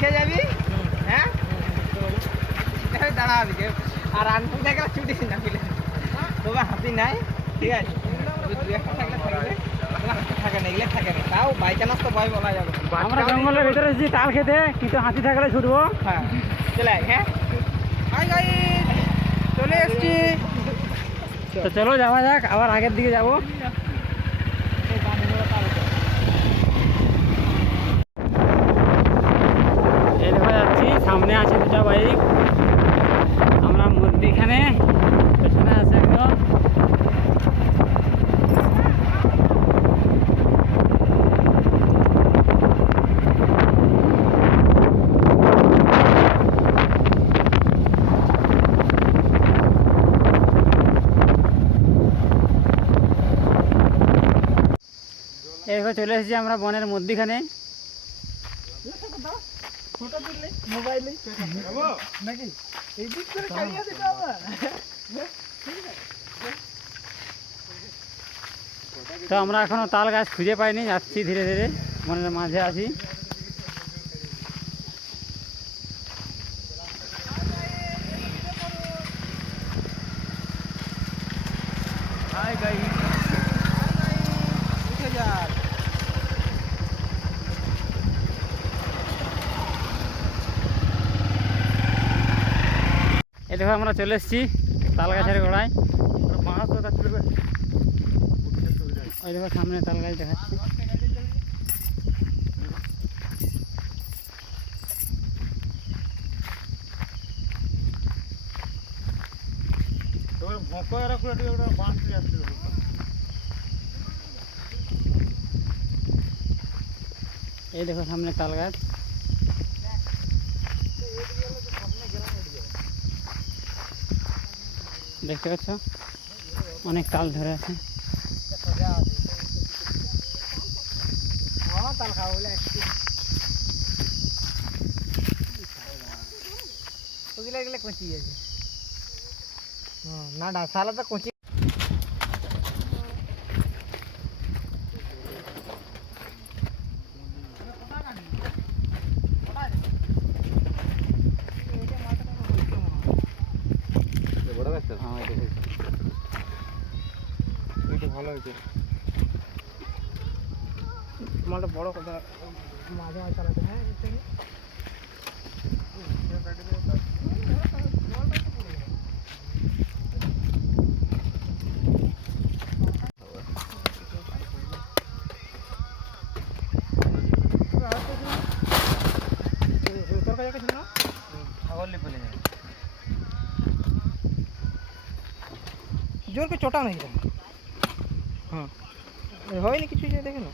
খেয়ে যাবি হ্যাঁ দাঁড়াবি আর আনপু দেখে ছুটিস না ফিলে তবে হাতি নাই ঠিক আছে দুই একটা থাকলে থাকবে হাতি থাকে না এগুলো থাকে না তাও বাই চান্স তো ভয় বলা যাবে আমরা জঙ্গলের ভিতরে এসেছি তাল খেতে কিন্তু হাতি থাকলে ছুটবো হ্যাঁ চলে আয় হ্যাঁ হাই গাইস চলে এসছি তো চলো যাওয়া যাক আবার আগের দিকে যাবো এই দেখা যাচ্ছি সামনে আছে দুটা বাইক আমরা মধ্যিখানে পেছনে আছে একদম এরপর চলে এসেছি আমরা বনের মধ্যিখানে তো আমরা এখনো তাল গাছ খুঁজে পাইনি যাচ্ছি ধীরে ধীরে বনের মাঝে আছি হাই গাইস উঠে যান এই দেখো আমরা চলে এসেছি তাল গাছের গোড়ায় ওই দেখো সামনে তাল গাছ দেখাচ্ছি এই দেখো সামনে তাল গাছ দেখতে পাচ্ছ অনেক তাল ধরে আছে তাল খাওয়া বলে ওগুলো এগুলো কচি আছে না ডাসালা তো কচি ভালো হয়েছে মালটা বড় কথা মাঝে মাঝে চালাতে হ্যাঁ जोर के चोटा नहीं रहा हाँ है नहीं किसी देखे ना